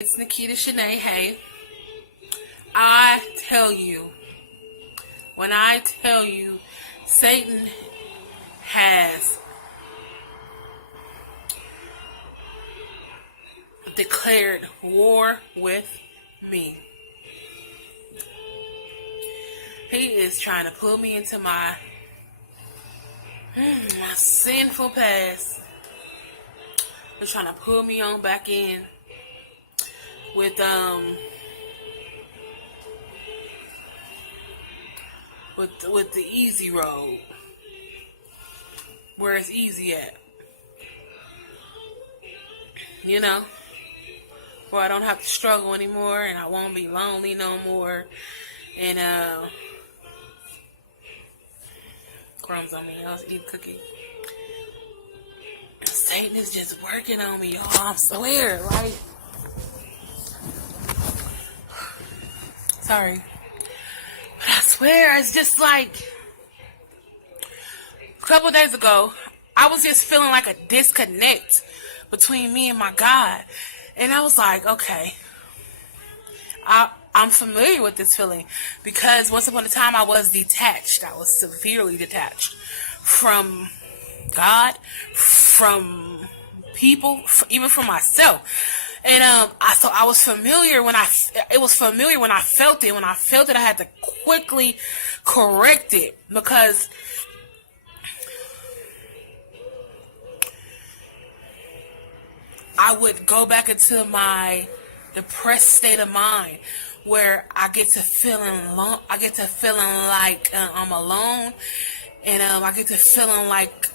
It's Nikita Shanae. Hey, I tell you, when I tell you, Satan has declared war with me. He is trying to pull me into my sinful past. He's trying to pull me on back in with with the easy road, where it's easy at, you know, where I don't have to struggle anymore, and I won't be lonely no more, and crumbs on me. I was eating cookie. Satan is just working on me, y'all. I swear, like, sorry, but I swear, it's just like a couple days ago, I was just feeling like a disconnect between me and my God, and I was like, okay, I'm familiar with this feeling because once upon a time I was detached. I was severely detached from God, from people, even from myself. And I was familiar when it was familiar when I felt it. When I felt it, I had to quickly correct it because I would go back into my depressed state of mind where I get to feeling like I'm alone, and I get to feeling like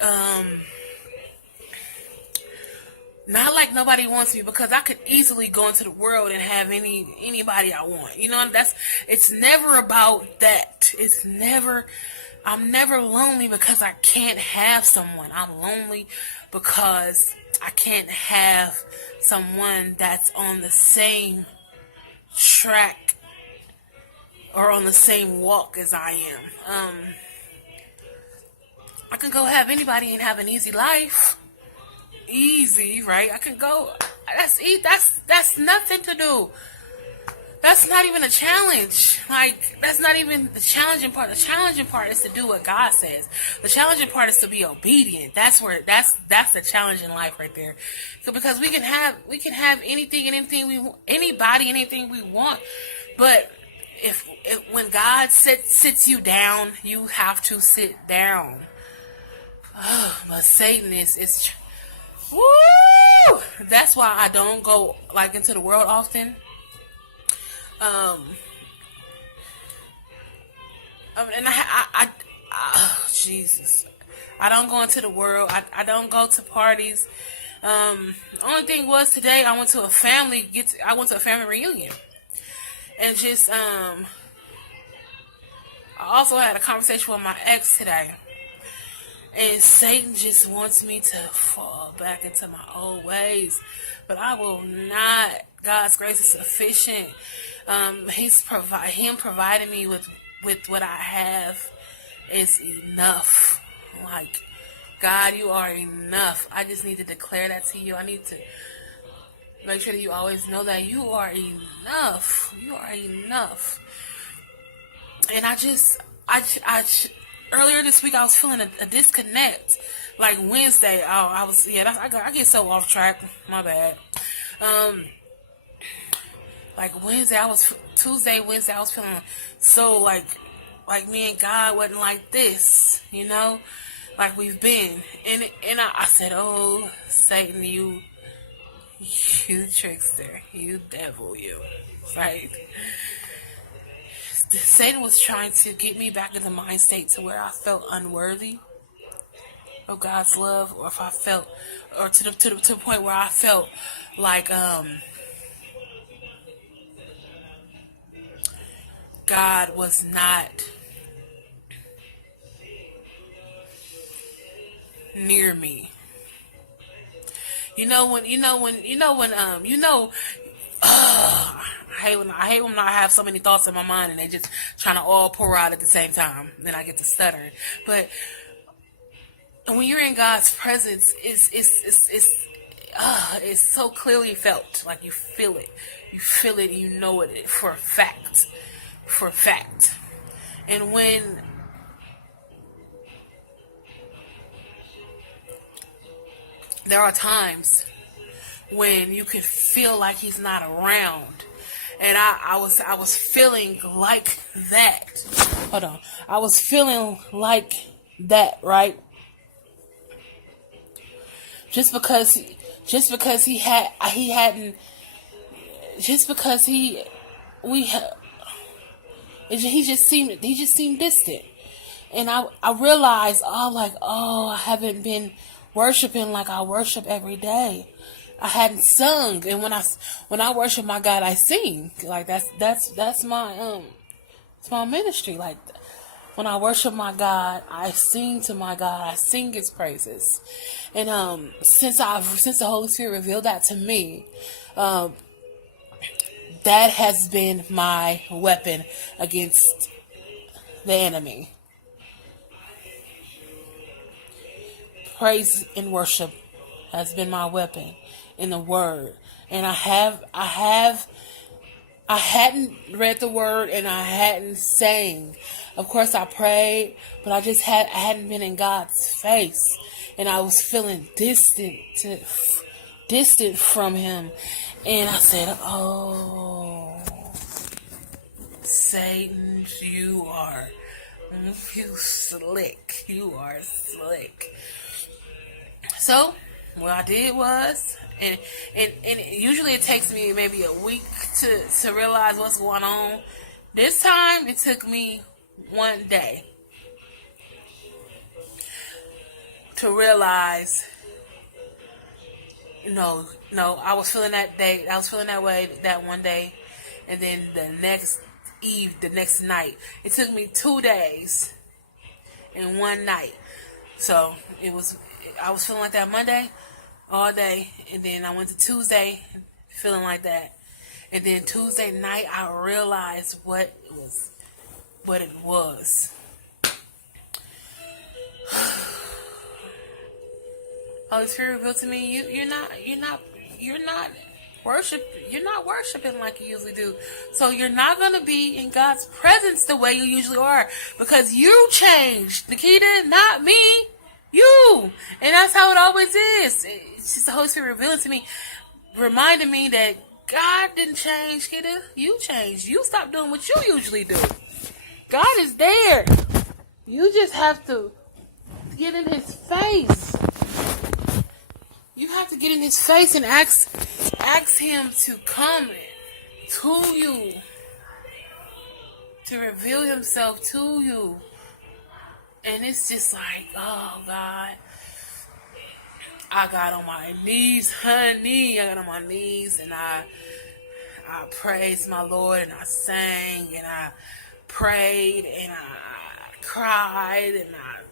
not like nobody wants me, because I could easily go into the world and have anybody I want. You know, it's never about that. I'm never lonely because I can't have someone. I'm lonely because I can't have someone that's on the same track or on the same walk as I am. I can go have anybody and have an easy life. Easy, right? I can go. That's nothing to do. That's not even a challenge. Like, that's not even the challenging part. The challenging part is to do what God says. The challenging part is to be obedient. That's the challenge in life right there. So because we can have anything and anything anybody, anything we want, but if when God sits you down, you have to sit down. Oh, but Satan is woo! That's why I don't go like into the world often. And oh, Jesus, I don't go into the world. I don't go to parties. The only thing was today I went to a family reunion, and just I also had a conversation with my ex today. And Satan just wants me to fall back into my old ways. But I will not. God's grace is sufficient. Him providing me with what I have is enough. Like, God, you are enough. I just need to declare that to you. I need to make sure that you always know that you are enough. You are enough. And earlier this week, I was feeling a disconnect. Like Wednesday, I get so off track. My bad. Like Wednesday, Wednesday, I was feeling so like me and God wasn't like this, you know, like we've been. And I said, oh, Satan, you trickster, you devil, you, right? Satan was trying to get me back in the mind state to where I felt unworthy of God's love, or if I felt, or to the point where I felt like God was not near me. I hate when I have so many thoughts in my mind and they just trying to all pour out at the same time. Then I get to stuttering. But when you're in God's presence, it's so clearly felt. Like you feel it. You feel it and you know it for a fact. For a fact. And when there are times when you can feel like he's not around. And I was feeling like that. Hold on. I was feeling like that, right? Just because he hadn't just because we he just seemed distant. And I realized, I haven't been worshiping like I worship every day. I hadn't sung, and when I worship my God, I sing. Like that's my it's my ministry. Like when I worship my God, I sing to my God. I sing His praises. And since the Holy Spirit revealed that to me, that has been my weapon against the enemy. Praise and worship has been my weapon in the Word, and I hadn't read the Word and I hadn't sang. Of course, I prayed, but I hadn't been in God's face, and I was feeling distant from Him, and I said, "Oh, Satan, you slick. You are slick." So, what I did was, and usually it takes me maybe a week to realize what's going on. This time, it took me one day to realize, no, I was feeling that day. I was feeling that way that one day, and then the next night. It took me 2 days and one night. So I was feeling like that Monday all day, and then I went to Tuesday feeling like that, and then Tuesday night I realized what it was. Holy Spirit revealed to me, you're not worshiping like you usually do. So you're not going to be in God's presence the way you usually are, because you changed, Nikita, not me. You. And that's how it always is. It's just the Holy Spirit revealing to me, reminding me that God didn't change, Nikita. You changed. You stopped doing what you usually do. God is there. You just have to get in His face. You have to get in His face and ask Him to come to you, to reveal Himself to you. And it's just like, oh God, I got on my knees, honey. I got on my knees and I praised my Lord, and I sang and I prayed and I cried and I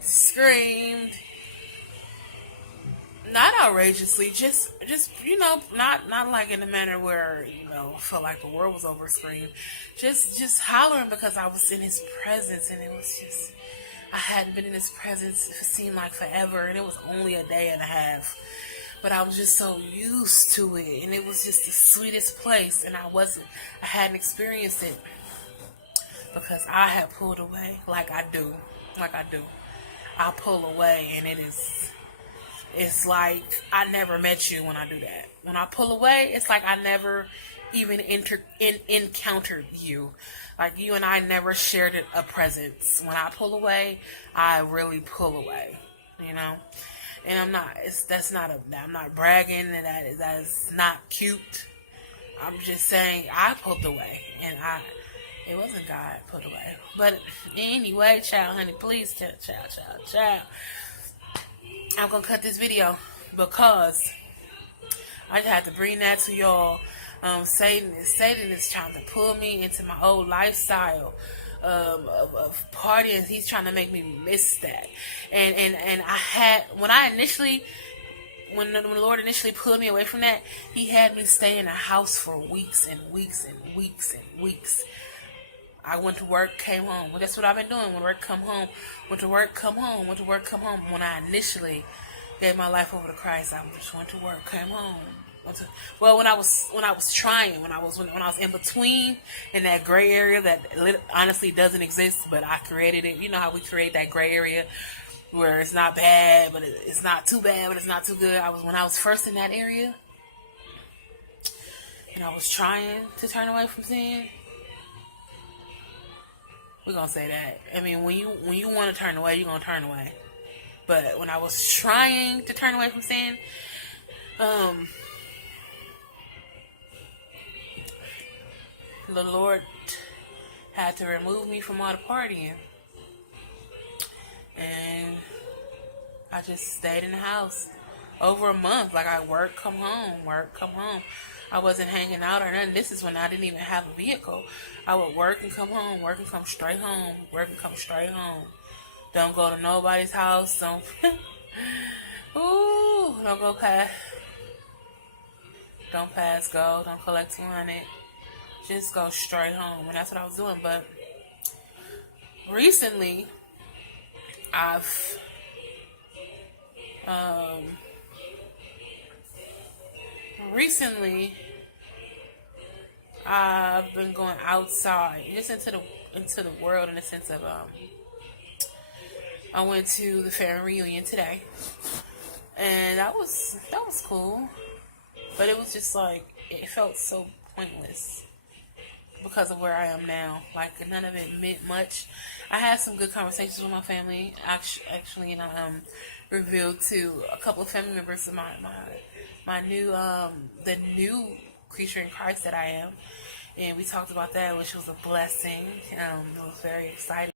screamed. Not outrageously, just not like in a manner where I felt like the world was over screamed. Just hollering because I was in His presence, and it was just, I hadn't been in His presence, it seemed like forever, and it was only a day and a half. But I was just so used to it, and it was just the sweetest place, and I hadn't experienced it because I had pulled away like I do. I pull away, and it's like I never met you when I do that. When I pull away, it's like I never even encountered you. Like you and I never shared a presence. When I pull away, I really pull away. And I'm not bragging, and that is not cute. I'm just saying I pulled away, and it wasn't God pulled away. But anyway, child, honey, please, child. I'm going to cut this video because I just had to bring that to y'all. Satan is trying to pull me into my old lifestyle of partying. He's trying to make me miss that. And I had, when the Lord initially pulled me away from that, He had me stay in a house for weeks and weeks and weeks and weeks. I went to work, came home. Well, that's what I've been doing. Went to work, come home. Went to work, come home. Went to work, come home. When I initially gave my life over to Christ. I just went to work, came home. Well, when I was trying, when I was in between in that gray area that honestly doesn't exist, but I created it. You know how we create that gray area where it's not bad, but it's not too bad, but it's not too good. When I was first in that area, and I was trying to turn away from sin. We're gonna say that. I mean, when you want to turn away, you're gonna turn away. But when I was trying to turn away from sin, the Lord had to remove me from all the partying, and I just stayed in the house over a month. Like, I work, come home, work, come home. I wasn't hanging out or nothing. This is when I didn't even have a vehicle. I would work and come home, work and come straight home, work and come straight home. Don't go to nobody's house. Don't go past. Don't pass go. Don't collect 200. Just go straight home. And that's what I was doing. But recently, I've been going outside, just into the world, in the sense of I went to the family reunion today, and that was cool, but it was just like, it felt so pointless because of where I am now. Like, none of it meant much. I had some good conversations with my family. Actually, and I revealed to a couple of family members of my new the new creature in Christ that I am, and we talked about that, which was a blessing. It was very exciting.